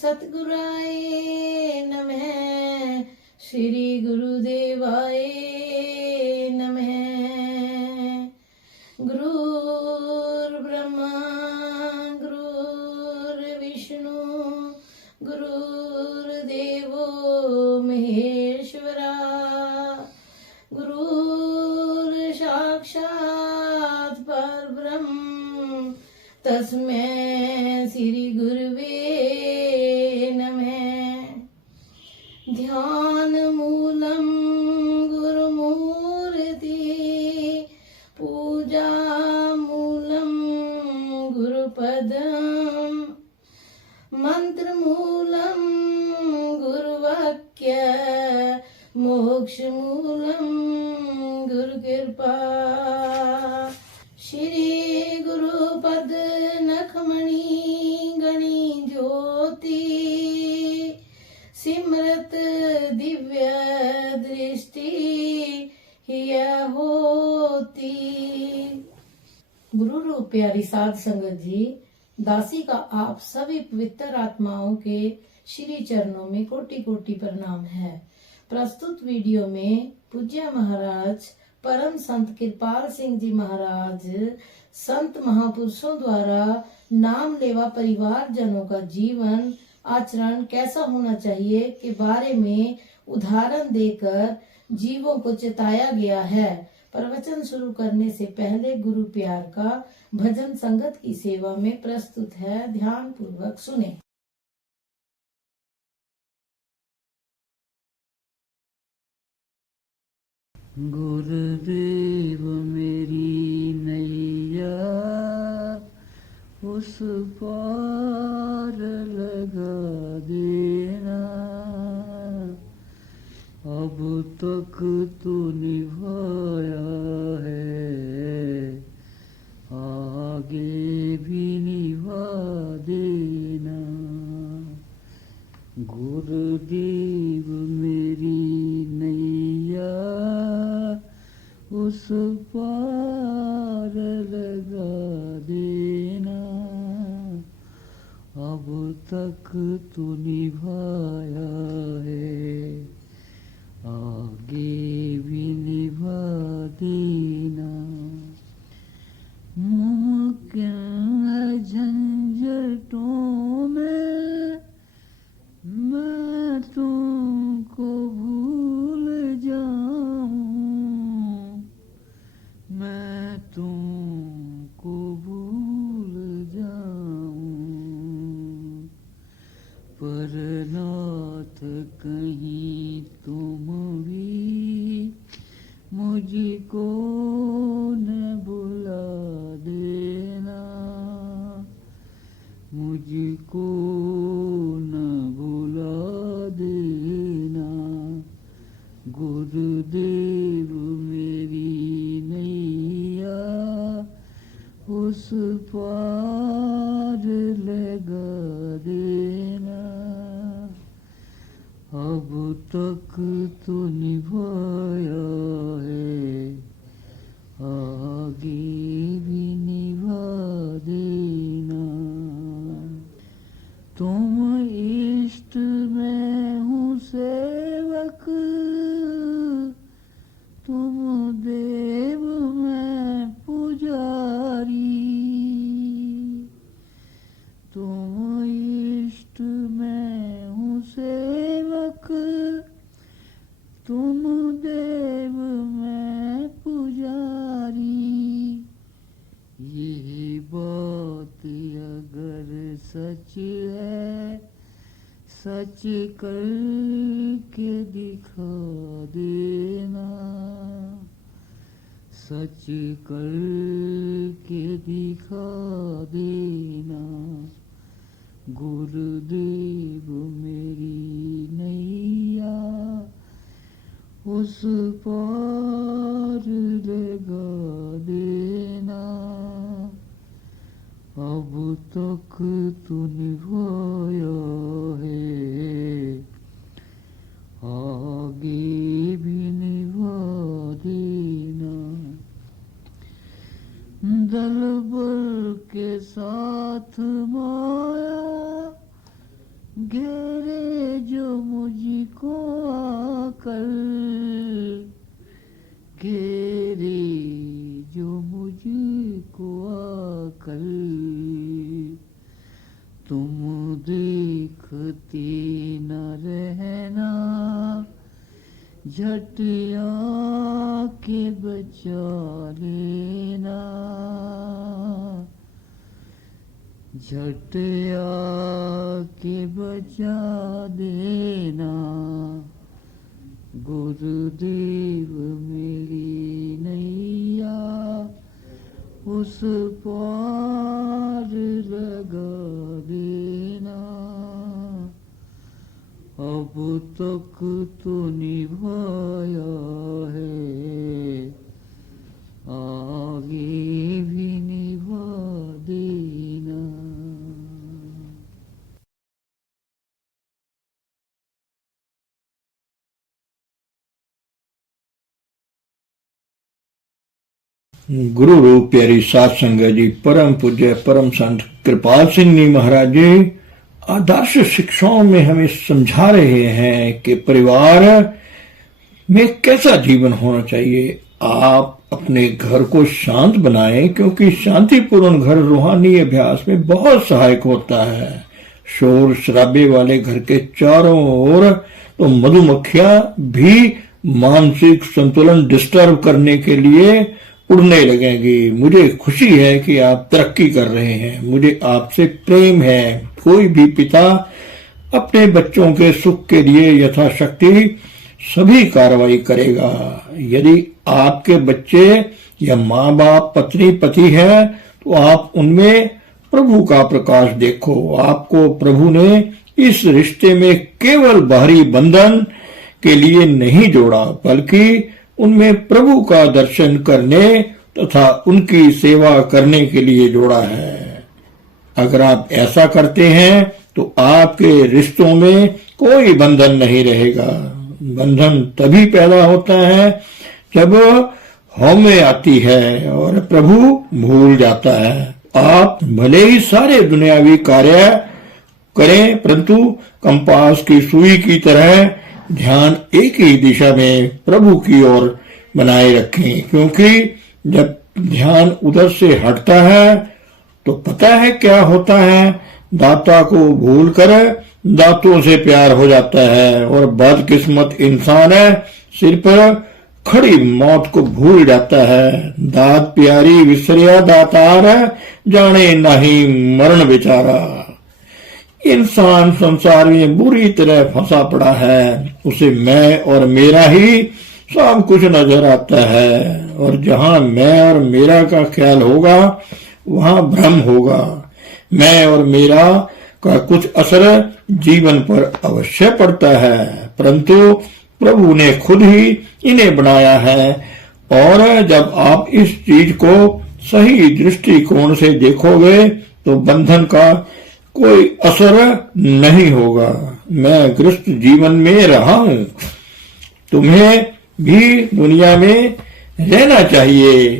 सतगुराय नमः। श्री गुरुदेवाय नमः। गुरुर्ब्रह्मा गुरुर्विष्णु गुरुर्देवो महेश्वरा। गुरुर्साक्षात् परब्रह्म तस्मै श्री गुरुवे नमः। ध्यान मूलम गुरुमूर्ति पूजा मूलम गुरुपदम मंत्र मूलम गुरुवाक्य मोक्ष मूलम गुरुकृपा। श्री गुरुपद नखमणि गणि ज्योति सिमरत दिव्य दृष्टि हिय होती। गुरु रूप प्यारी साध संगत जी, दासी का आप सभी पवित्र आत्माओं के श्री चरणों में कोटि कोटि प्रणाम है। प्रस्तुत वीडियो में पूज्य महाराज परम संत कृपाल सिंह जी महाराज संत महापुरुषों द्वारा नाम लेवा परिवार जनों का जीवन आचरण कैसा होना चाहिए के बारे में उदाहरण देकर जीवों को चेताया गया है। प्रवचन शुरू करने से पहले गुरु प्यार का भजन संगत की सेवा में प्रस्तुत है, ध्यान पूर्वक सुने। गुरुदेव मेरी नैया उस पार लगा देना, अब तक तो निभाया है, आगे भी निभा देना। गुरुदेव मेरी नैया उस पार लगा देना, अब तक तो निभाया है, आगे भी निभा देना। मुमकिन है झंझटों में मैं तुमको भूल जाऊं, मैं तुमको भूल जाऊं, पर नाथ कहीं तुम भी मुझको न बुला देना, मुझको न बुला देना। गुरुदेव मेरी नैया उस पार लगा देना, अब तक तो निभाया है, आगे भी निभा देना। तुम इष्ट मैं हूँ सेवक, तुम देव मैं पुजारी, तुम इष्ट मैं हूँ सेवक, तुम देव मैं पुजारी। यही बात अगर सच है, सच कर के दिखा देना, सच कर के दिखा देना। गुरुदेव मेरी नैया उस पार लगा देना, अब तक तो निभाया है, आगे भी निभा देना। दल बल के साथ माया देखते न रहना, झट आके बचा लेना, झट आके बचा देना। गुरुदेव मेरी नैया उस पार लगा देना। अब तक तो निभाया है, आगे भी निभा देना। गुरु रूप प्यारी साध संगत जी, परम पूज्य परम संत कृपाल सिंह जी महाराज जी आदर्श शिक्षाओं में हमें समझा रहे हैं कि परिवार में कैसा जीवन होना चाहिए। आप अपने घर को शांत बनाएं, क्योंकि शांतिपूर्ण घर रूहानी अभ्यास में बहुत सहायक होता है। शोर शराबे वाले घर के चारों ओर तो मधुमक्खियां भी मानसिक संतुलन डिस्टर्ब करने के लिए उड़ने लगेंगी। मुझे खुशी है कि आप तरक्की कर रहे हैं, मुझे आपसे प्रेम है। कोई भी पिता अपने बच्चों के सुख के लिए यथाशक्ति सभी कार्रवाई करेगा। यदि आपके बच्चे या माँ बाप पत्नी पति है तो आप उनमें प्रभु का प्रकाश देखो। आपको प्रभु ने इस रिश्ते में केवल बाहरी बंधन के लिए नहीं जोड़ा, बल्कि उनमें प्रभु का दर्शन करने तथा उनकी सेवा करने के लिए जोड़ा है। अगर आप ऐसा करते हैं तो आपके रिश्तों में कोई बंधन नहीं रहेगा। बंधन तभी पैदा होता है जब हौमे आती है और प्रभु भूल जाता है। आप भले ही सारे दुनियावी कार्य करें, परंतु कंपास की सुई की तरह ध्यान एक ही दिशा में प्रभु की ओर बनाए रखें, क्योंकि जब ध्यान उधर से हटता है तो पता है क्या होता है। दाता को भूलकर दातों से प्यार हो जाता है और बदकिस्मत इंसान सिर पर खड़ी मौत को भूल जाता है। दात प्यारी विसरिया दातार, जाने नहीं मरण बेचारा। इंसान संसार में बुरी तरह फंसा पड़ा है, उसे मैं और मेरा ही सब कुछ नजर आता है, और जहां मैं और मेरा का ख्याल होगा वहां भ्रम होगा। मैं और मेरा का कुछ असर जीवन पर अवश्य पड़ता है, परंतु प्रभु ने खुद ही इन्हें बनाया है। और जब आप इस चीज को सही दृष्टिकोण से देखोगे तो बंधन का कोई असर नहीं होगा। मैं गृहस्थ जीवन में रहा हूं, तुम्हें भी दुनिया में रहना चाहिए,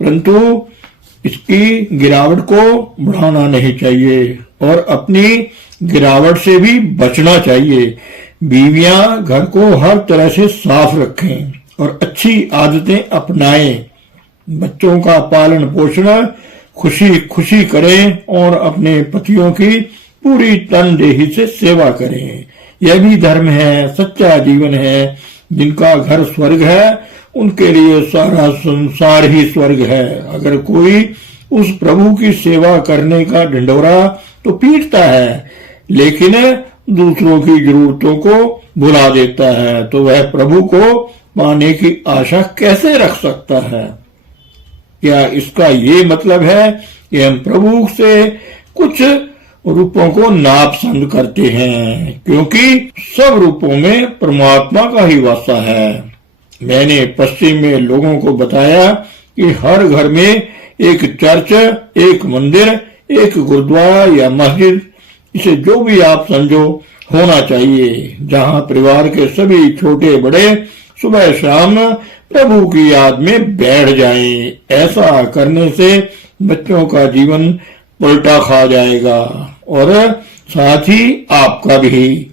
परंतु इसकी गिरावट को बढ़ाना नहीं चाहिए और अपनी गिरावट से भी बचना चाहिए। बीवियां घर को हर तरह से साफ रखें और अच्छी आदतें अपनाएं। बच्चों का पालन पोषण खुशी खुशी करें और अपने पतियों की पूरी तनदेही से सेवा करें। यह भी धर्म है, सच्चा जीवन है। जिनका घर स्वर्ग है उनके लिए सारा संसार ही स्वर्ग है। अगर कोई उस प्रभु की सेवा करने का ढिंढोरा तो पीटता है, लेकिन दूसरों की जरूरतों को भुला देता है, तो वह प्रभु को पाने की आशा कैसे रख सकता है? क्या इसका ये मतलब है कि हम प्रभु से कुछ रूपों को नापसंद करते हैं, क्योंकि सब रूपों में परमात्मा का ही वासा है। मैंने पश्चिम में लोगों को बताया कि हर घर में एक चर्च, एक मंदिर, एक गुरुद्वारा या मस्जिद, इसे जो भी आप समझो, होना चाहिए, जहां परिवार के सभी छोटे बड़े सुबह शाम प्रभु की याद में बैठ जाएं। ऐसा करने से बच्चों का जीवन पलटा खा जाएगा और साथ ही आपका भी।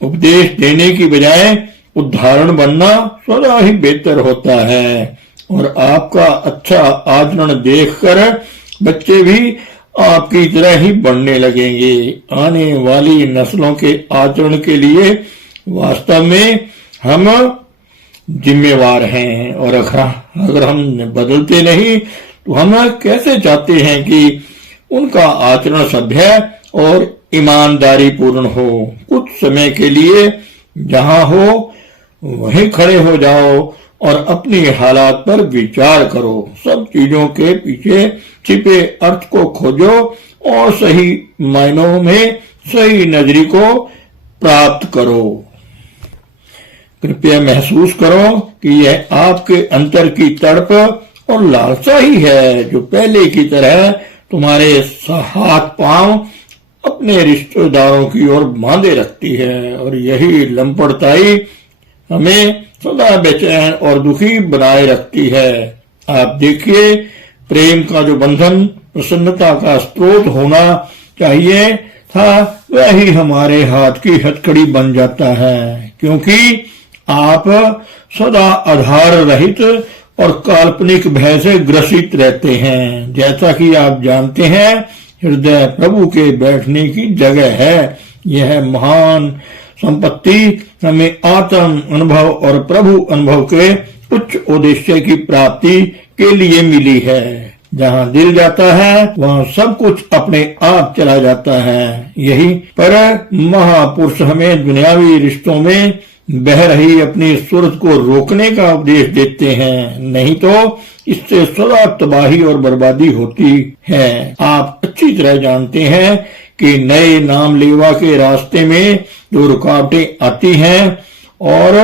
उपदेश देने की बजाय उदाहरण बनना सदा ही बेहतर होता है और आपका अच्छा आचरण देखकर बच्चे भी आपकी तरह ही बढ़ने लगेंगे। आने वाली नस्लों के आचरण के लिए वास्तव में हम जिम्मेवार हैं, और अगर हम बदलते नहीं तो हम कैसे चाहते हैं कि उनका आचरण सभ्य और ईमानदारी पूर्ण हो। कुछ समय के लिए जहां हो वहीं खड़े हो जाओ और अपनी हालात पर विचार करो। सब चीजों के पीछे छिपे अर्थ को खोजो और सही मायनों में सही नजरी को प्राप्त करो। कृपया महसूस करो कि यह आपके अंतर की तड़प और लालसा ही है जो पहले की तरह तुम्हारे हाथ पांव अपने रिश्तेदारों की ओर बांधे रखती है, और यही लंपटताई हमें सदा बेचैन और दुखी बनाए रखती है। आप देखिए, प्रेम का जो बंधन प्रसन्नता का स्रोत होना चाहिए था, वही हमारे हाथ की हथकड़ी बन जाता है, क्योंकि आप सदा आधार रहित और काल्पनिक भय से ग्रसित रहते हैं। जैसा कि आप जानते हैं, हृदय प्रभु के बैठने की जगह है। यह महान संपत्ति हमें आत्म अनुभव और प्रभु अनुभव के उच्च उद्देश्य की प्राप्ति के लिए मिली है। जहाँ दिल जाता है वहाँ सब कुछ अपने आप चला जाता है। यही पर महापुरुष हमें दुनियावी रिश्तों में बह रही अपनी सूरत को रोकने का उपदेश देते हैं, नहीं तो इससे सदा तबाही और बर्बादी होती है। आप अच्छी तरह जानते हैं कि नए नाम लेवा के रास्ते में जो रुकावटें आती हैं और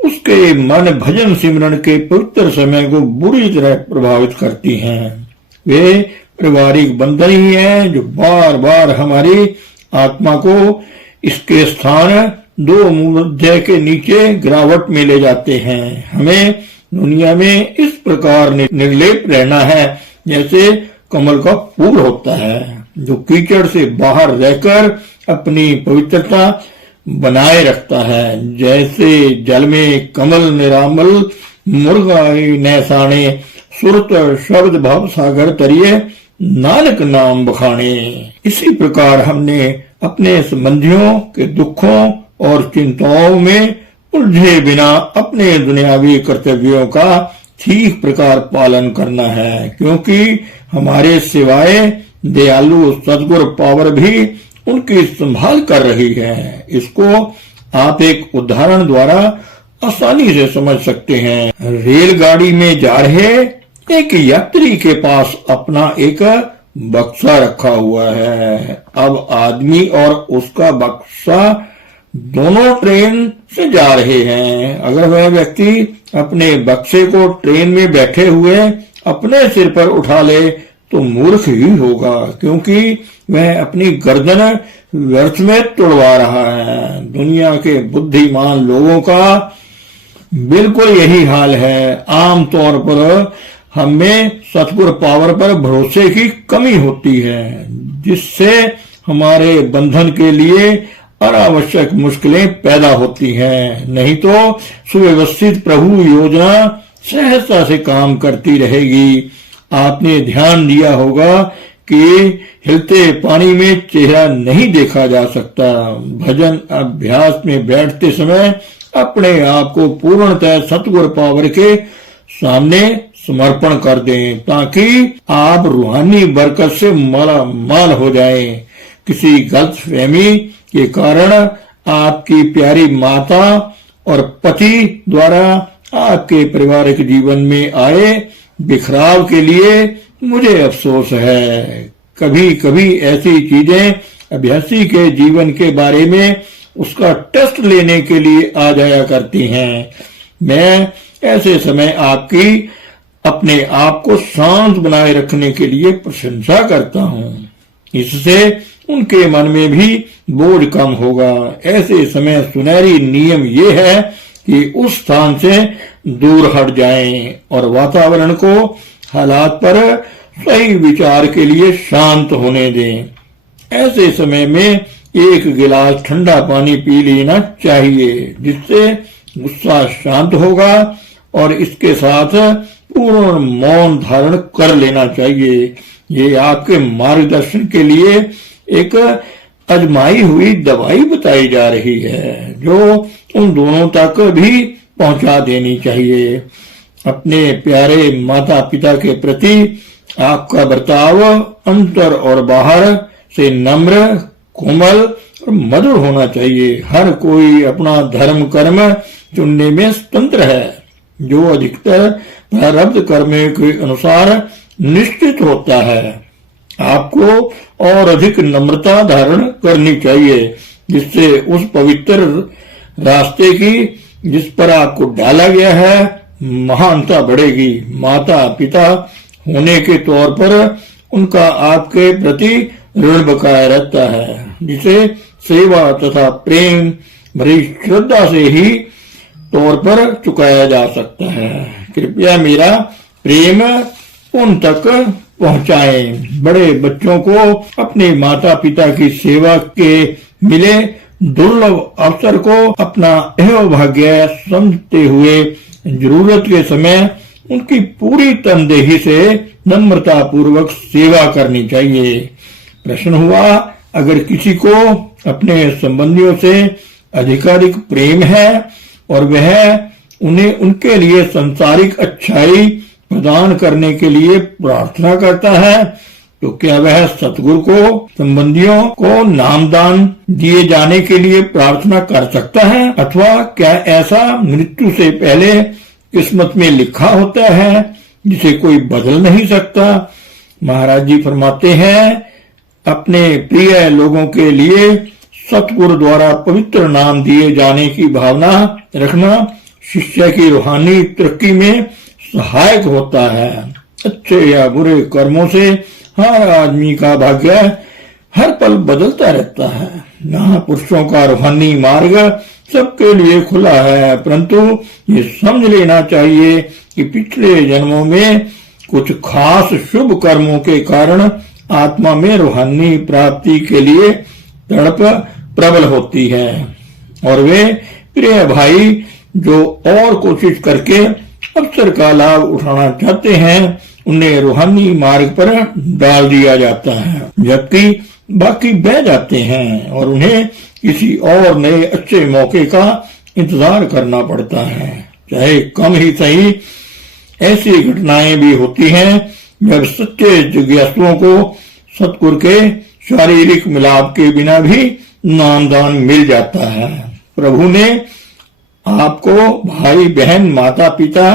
उसके मन भजन सिमरन के पवित्र समय को बुरी तरह प्रभावित करती हैं, वे पारिवारिक बंधन ही हैं जो बार बार हमारी आत्मा को इसके स्थान दो मूलाध्याय के नीचे गिरावट में ले जाते हैं। हमें दुनिया में इस प्रकार निर्लेप रहना है जैसे कमल का फूल होता है, जो कीचड़ से बाहर रहकर अपनी पवित्रता बनाए रखता है। जैसे जल में कमल निरामल मुर्गाई नैसाने, सुरत शब्द भाव सागर तरिए नानक नाम बखाने। इसी प्रकार हमने अपने संबंधियों के दुखों और चिंताओं में उलझे बिना अपने दुनियावी कर्तव्यों का ठीक प्रकार पालन करना है, क्योंकि हमारे सिवाय दयालु सदगुरु पावर भी उनकी संभाल कर रही है। इसको आप एक उदाहरण द्वारा आसानी से समझ सकते हैं। रेलगाड़ी में जा रहे एक यात्री के पास अपना एक बक्सा रखा हुआ है। अब आदमी और उसका बक्सा दोनों ट्रेन से जा रहे हैं। अगर वह व्यक्ति अपने बक्से को ट्रेन में बैठे हुए अपने सिर पर उठा ले तो मूर्ख ही होगा, क्योंकि वह अपनी गर्दन व्यर्थ में तोड़वा रहा है। दुनिया के बुद्धिमान लोगों का बिल्कुल यही हाल है। आमतौर पर हमें सतगुर पावर पर भरोसे की कमी होती है, जिससे हमारे बंधन के लिए अनावश्यक मुश्किलें पैदा होती हैं। नहीं तो सुव्यवस्थित प्रभु योजना सहजता से काम करती रहेगी। आपने ध्यान दिया होगा कि हिलते पानी में चेहरा नहीं देखा जा सकता। भजन अभ्यास में बैठते समय अपने आप को पूर्णतः सतगुर पावर के सामने समर्पण कर दें, ताकि आप रूहानी बरकत से माला हो जाएं। किसी गलतफहमी के कारण आपकी प्यारी माता और पति द्वारा आपके पारिवारिक जीवन में आए बिखराव के लिए मुझे अफसोस है। कभी कभी ऐसी चीजें अभ्यासी के जीवन के बारे में उसका टेस्ट लेने के लिए आ जाया करती हैं। मैं ऐसे समय आपकी अपने आप को शांत बनाए रखने के लिए प्रशंसा करता हूँ। इससे उनके मन में भी बोझ कम होगा। ऐसे समय सुनहरी नियम ये है कि उस स्थान से दूर हट जाएं और वातावरण को हालात पर सही विचार के लिए शांत होने दें। ऐसे समय में एक गिलास ठंडा पानी पी लेना चाहिए, जिससे गुस्सा शांत होगा, और इसके साथ पूर्ण मौन धारण कर लेना चाहिए। ये आपके मार्गदर्शन के लिए एक आजमाई हुई दवाई बताई जा रही है जो उन दोनों तक भी पहुंचा देनी चाहिए। अपने प्यारे माता पिता के प्रति आपका बर्ताव अंतर और बाहर से नम्र, कोमल और मधुर होना चाहिए। हर कोई अपना धर्म कर्म चुनने में स्वतंत्र है जो अधिकतर प्रारब्ध कर्म के अनुसार निश्चित होता है। आपको और अधिक नम्रता धारण करनी चाहिए जिससे उस पवित्र रास्ते की जिस पर आपको डाला गया है महानता बढ़ेगी। माता पिता होने के तौर पर उनका आपके प्रति ऋण बकाया रहता है जिसे सेवा तथा प्रेम भरी श्रद्धा से ही तौर पर चुकाया जा सकता है। कृपया मेरा प्रेम उन तक पहुंचाएं। बड़े बच्चों को अपने माता पिता की सेवा के मिले दुर्लभ अवसर को अपना एवं भाग्य समझते हुए जरूरत के समय उनकी पूरी तनदेही से नम्रता पूर्वक सेवा करनी चाहिए। प्रश्न हुआ, अगर किसी को अपने संबंधियों से अधिकाधिक प्रेम है और वह उन्हें उनके लिए संसारिक अच्छाई प्रदान करने के लिए प्रार्थना करता है तो क्या वह सतगुरु को संबंधियों को नामदान दिए जाने के लिए प्रार्थना कर सकता है अथवा क्या ऐसा मृत्यु से पहले किस्मत में लिखा होता है जिसे कोई बदल नहीं सकता? महाराज जी फरमाते हैं, अपने प्रिय लोगों के लिए सतगुरु द्वारा पवित्र नाम दिए जाने की भावना रखना शिष्य की रूहानी तरक्की में सहायक होता है। अच्छे या बुरे कर्मों से हर आदमी का भाग्य हर पल बदलता रहता है। महापुरुषों का रूहानी मार्ग सबके लिए खुला है, परंतु ये समझ लेना चाहिए कि पिछले जन्मों में कुछ खास शुभ कर्मों के कारण आत्मा में रूहानी प्राप्ति के लिए तड़प प्रबल होती है और वे प्रिय भाई जो और कोशिश करके अवसर का लाभ उठाना चाहते हैं उन्हें रूहानी मार्ग पर डाल दिया जाता है जबकि बाकी बह जाते हैं और उन्हें किसी और नए अच्छे मौके का इंतजार करना पड़ता है। चाहे कम ही सही ऐसी घटनाएं भी होती हैं जब सच्चे जिज्ञासुओं को सतगुरु के शारीरिक मिलाप के बिना भी नामदान मिल जाता है। प्रभु ने आपको भाई बहन माता पिता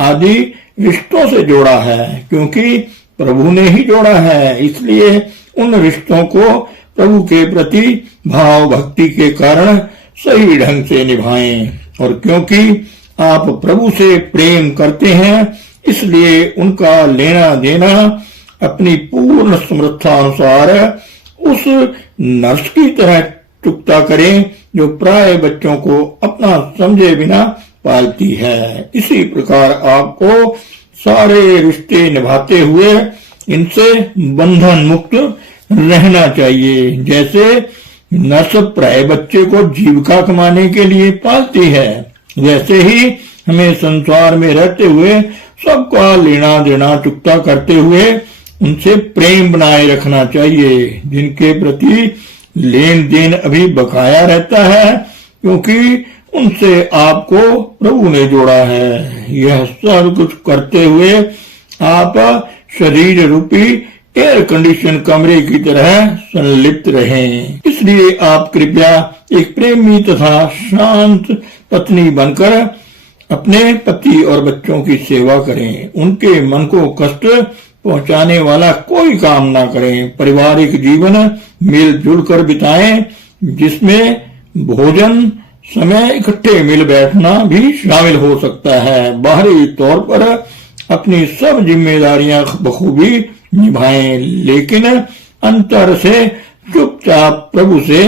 आदि रिश्तों से जोड़ा है क्योंकि प्रभु ने ही जोड़ा है, इसलिए उन रिश्तों को प्रभु के प्रति भाव भक्ति के कारण सही ढंग से निभाएं और क्योंकि आप प्रभु से प्रेम करते हैं इसलिए उनका लेना देना अपनी पूर्ण समर्था अनुसार उस नर्स की तरह चुकता करें जो प्राय बच्चों को अपना समझे बिना पालती है। इसी प्रकार आपको सारे रिश्ते निभाते हुए इनसे बंधन मुक्त रहना चाहिए। जैसे नर्स प्राय बच्चे को जीविका कमाने के लिए पालती है, वैसे ही हमें संसार में रहते हुए सबका लेना देना चुकता करते हुए उनसे प्रेम बनाए रखना चाहिए जिनके प्रति लेन देन अभी बकाया रहता है क्योंकि उनसे आपको प्रभु ने जोड़ा है। यह सब कुछ करते हुए आप शरीर रूपी एयर कंडीशन कमरे की तरह संलिप्त रहें। इसलिए आप कृपया एक प्रेमी तथा शांत पत्नी बनकर अपने पति और बच्चों की सेवा करें। उनके मन को कष्ट पहुंचाने वाला कोई काम ना करें। पारिवारिक जीवन मिलजुल कर बिताएं जिसमें भोजन समय इकट्ठे मिल बैठना भी शामिल हो सकता है। बाहरी तौर पर अपनी सब जिम्मेदारियां बखूबी निभाएं लेकिन अंतर से चुपचाप प्रभु से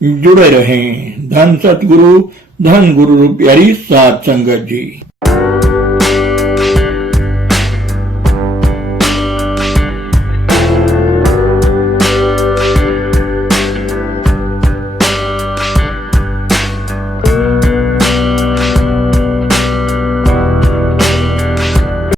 जुड़े रहें। धन सतगुरु, धन गुरु प्यारी साध संगत जी।